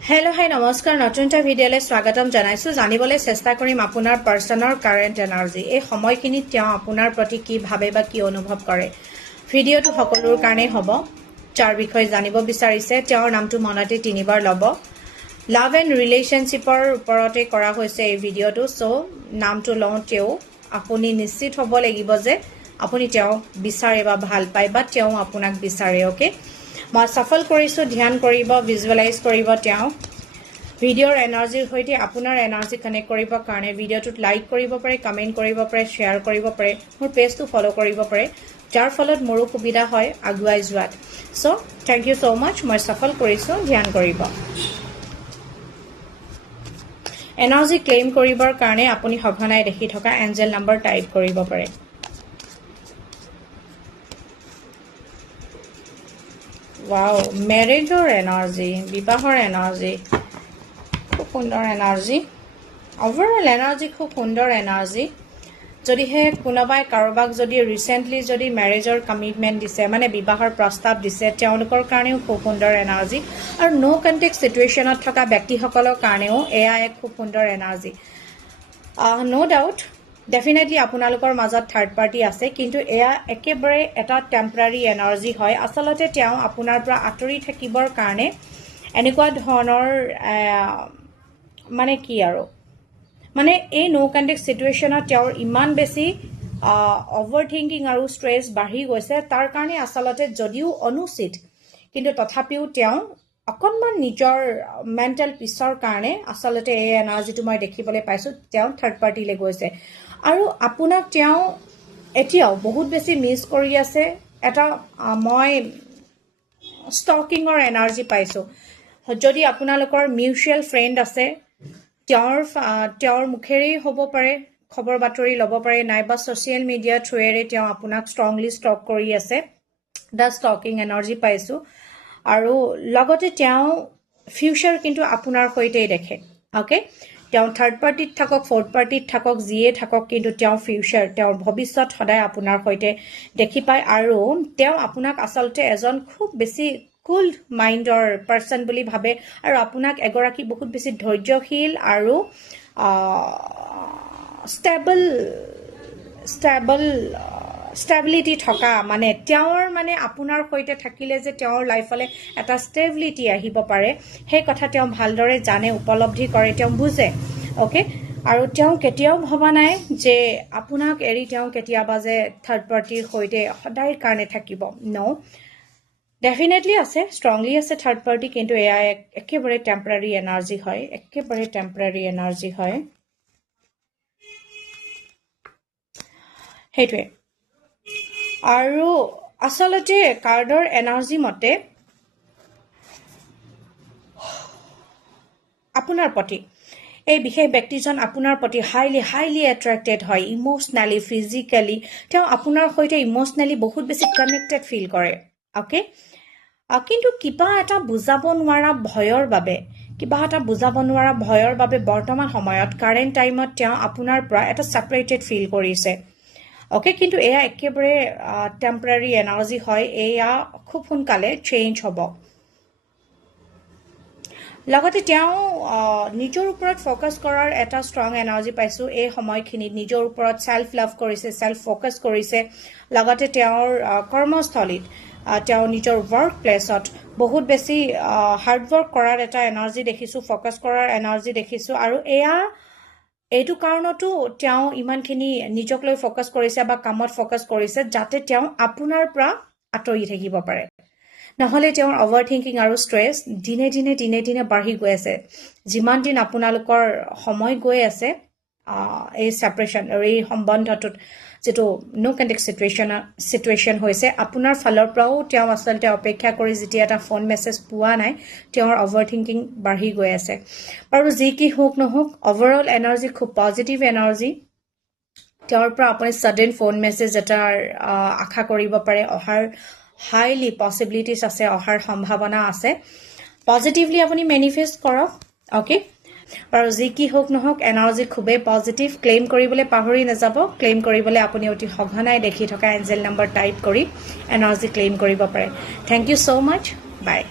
hello hi नमस्कार नতুनटा ভিডিঅ'লে স্বাগতম জনাইছো জানিবলৈ চেষ্টা কৰিম আপোনাৰ পাৰ্সনৰ কাৰেন্ট এনাৰ্জি এই সময়খিনিত তেওঁ আপোনাৰ প্ৰতি কি ভাবে বা কি অনুভৱ কৰে ভিডিঅ'টো সকলোৰ কাৰণে হ'ব চাৰ বিষয় জানিব বিচাৰিছে তেওঁৰ নামটো মনতে তিনিবাৰ লব লাভ এণ্ড ৰিলেশনশ্বিপৰ ওপৰতে কৰা হৈছে এই ভিডিঅ'টো সো নামটো লওঁতেও আপুনি নিশ্চিত হ'ব লাগিব যে আপুনি তেওঁ বিচাৰে বা ভাল পায় বা তেওঁ আপোনাক বিচাৰে ওকে মই সফল কৰিছো ধ্যান কৰিব ভিজুৱেলাইজ কৰিব তেওঁ ভিডিঅ'ৰ এনাৰ্জিৰ হৈতে আপোনাৰ এনাৰ্জি কানেক্ট কৰিব কাৰণে ভিডিঅ'টোত লাইক কৰিব পাৰে কমেন্ট কৰিব পাৰে শেয়াৰ কৰিব পাৰে মোৰ পেজটো ফলো কৰিব পাৰে যাৰ ফলত মোৰো সুবিধা হয় আগুৱাই যোৱাত সো থ্যাংক ইউ সো মাচ মই সফল কৰিছো ধ্যান কৰিব এনাৰ্জি ক্লেইম কৰিবৰ কাৰণে আপুনি সঘনাই দেখি থকা এঞ্জেল নম্বৰ টাইপ কৰিব পাৰে Wow, marriage or energy, bibahor energy, খুব সুন্দৰ energy, overall energy খুব সুন্দৰ energy, যদি হে কোনোবাই কাৰোবাক যদি ৰিসেন্টলি যদি ম্যাৰেজৰ কমিটমেন্ট দিছে মানে বিবাহৰ প্ৰস্তাৱ দিছে তেওঁলোকৰ কাৰণেও খুব সুন্দৰ এনাৰ্জি আৰু নো কন্টেক্ট সিচুৱেচনত থকা ব্যক্তিসকলৰ কাৰণেও এয়া এক খুব সুন্দৰ এনাৰ্জি নো ডাউট Definitely আপোনালোকৰ মাজত থাৰ্ড পাৰ্টি আছে কিন্তু এয়া একেবাৰে এটা টেম্পৰাৰী এনাৰ্জি হয় আসলতে তেওঁ আপোনাৰ পৰা আতৰি থাকিবৰ কাৰণে এনেকুৱা ধৰণৰ মানে কি আৰু মানে এই নো কন্টেক্ট সিচুৱেচনত তেওঁৰ ইমান বেছি অভাৰথিংকিং আৰু ষ্ট্ৰেছ বাঢ়ি গৈছে তাৰ কাৰণে আসলতে যদিও অনুচিত কিন্তু তথাপিও তেওঁ অকনমান নিজৰ মেন্টাল পিছৰ কাৰণে আসলতে এই এনাৰ্জিটো মই দেখিবলৈ পাইছো তেওঁ থাৰ্ড পাৰ্টিলে গৈছে আৰু আপোনাক তেওঁ এতিয়াও বহুত বেছি মিস কৰি আছে এটা মই ষ্টকিংৰ এনাৰ্জি পাইছো যদি আপোনালোকৰ মিউচুৱেল ফ্ৰেণ্ড আছে তেওঁৰ মুখেৰেই হ'ব পাৰে খবৰ বাতৰি ল'ব পাৰে নাইবা সোশ্যাল মিডিয়া থ্ৰুৰে তেওঁ আপোনাক ষ্ট্ৰংলি ষ্টক কৰি আছে দা ষ্টকিং এনাৰ্জি পাইছো আৰু লগতে তেওঁ ফিউচাৰ কিন্তু আপোনাৰ হৈতেই দেখে ওকে তেওঁ থাৰ্ড পাৰ্টিত থাকক ফৰ্থ পাৰ্টিত থাকক জিয়ে থাকক কিন্তু তেওঁ ফিউচাৰ তেওঁৰ ভৱিষ্যত সদায় আপোনাৰ হৈতে দেখি পায় আৰু তেওঁ আপোনাক আসলতে এজন খুব বেছি কুল মাইণ্ডৰ পাৰ্সন বুলি ভাবে আৰু আপোনাক এগৰাকী বহুত বেছি ধৈৰ্যশীল আৰু ষ্টেবিলিটি থকা মানে তেওঁৰ মানে আপোনাৰ হৈতে থাকিলে যে তেওঁৰ লাইফলে এটা ষ্টেবিলিটি আহিব পাৰে সেই কথা তেওঁ ভালদৰে জানে উপলব্ধি কৰে তেওঁ বুজে ওকে আৰু তেওঁ কেতিয়াও ভবা নাই যে আপোনাক এৰি তেওঁ কেতিয়াবা যে থাৰ্ড পাৰ্টিৰ হৈতে সদায় কাৰণে থাকিব নো ডেফিনেটলি আছে ষ্ট্ৰংলি আছে থাৰ্ড পাৰ্টি কিন্তু এয়া একেবাৰে টেম্পৰাৰী এনাৰ্জি হয় একেবাৰে টেম্পৰাৰী এনাৰ্জি হয় হেইটোৱে আৰু আসলতে কাৰ্ডৰ এনাৰ্জি মতে আপোনাৰ প্ৰতি এই বিশেষ ব্যক্তিজন আপোনাৰ প্ৰতি হাইলি এট্ৰাক্টেড হয় ইমোশনালি ফিজিক্যালি তেওঁ আপোনাৰ হৈতে ইমোশনালি বহুত বেছি কানেক্টেড ফিল কৰে ওকে কিন্তু কিবা এটা বুজাব নোৱাৰা ভয়ৰ বাবে বৰ্তমান সময়ত কাৰেন্ট টাইমত তেওঁ আপোনাৰ পৰা এটা সেপাৰেটেড ফিল কৰিছে ওকে কিন্তু এয়া একেবাৰে টেম্পৰাৰী এনাৰ্জি হয় এয়া খুব সোনকালে চেঞ্জ হ'ব লগতে তেওঁ নিজৰ ওপৰত ফোকাস কৰাৰ এটা ষ্ট্ৰং এনাৰ্জি পাইছো এই সময়খিনিত নিজৰ ওপৰত সেলফ লাভ কৰিছে সেলফ ফোকাস কৰিছে লগতে তেওঁৰ কৰ্মস্থলীত তেওঁ নিজৰ ওয়াৰ্ক প্লেছত বহুত বেছি হাৰ্ড ওয়াৰ্ক কৰাৰ এটা এনাৰ্জি দেখিছো ফোকাস কৰাৰ এনাৰ্জি দেখিছো আৰু এয়া এইটো কাৰণতো তেওঁ ইমানখিনি নিজক লৈ ফোকাস কৰিছে বা কামত ফোকাস কৰিছে যাতে তেওঁ আপোনাৰ পৰা আতৰি থাকিব পাৰে নহলে তেওঁৰ অভাৰথিংকিং আৰু ষ্ট্ৰেছ দিনে দিনে বাঢ়ি গৈ আছে যিমান দিন আপোনালোকৰ সময় গৈ আছে এই সেপাৰেশন আৰু এই সম্বন্ধটোত যেটো নো কন্টেক্ট সিচুৱেচন হৈছে আপোনাৰ ফালৰ পৰাও তেওঁ আসলতে অপেক্ষা কৰি যেতিয়া এটা ফোন মেছেজ পোৱা নাই তেওঁৰ অভাৰথিংকিং বাঢ়ি গৈ আছে আৰু যি কি হোক নহওক ওভাৰঅল এনাৰ্জি খুব পজিটিভ এনাৰ্জি তেওঁৰ পৰা আপুনি সডেন ফোন মেছেজ এটাৰ আশা কৰিব পাৰে অহাৰ হাইলি পসিবিলিটিজ আছে অহাৰ সম্ভাৱনা আছে পজিটিভলি আপুনি মেনিফেষ্ট কৰক ওকে আৰু যি কি হোক নহওক এনাৰ্জি খুবেই পজিটিভ ক্লেইম কৰিবলৈ পাহৰি নাযাব ক্লেইম কৰিবলৈ আপুনি অতি সঘনাই দেখি থকা এঞ্জেল নম্বৰ টাইপ কৰি এনাৰ্জি ক্লেইম কৰিব পাৰে thank you so much by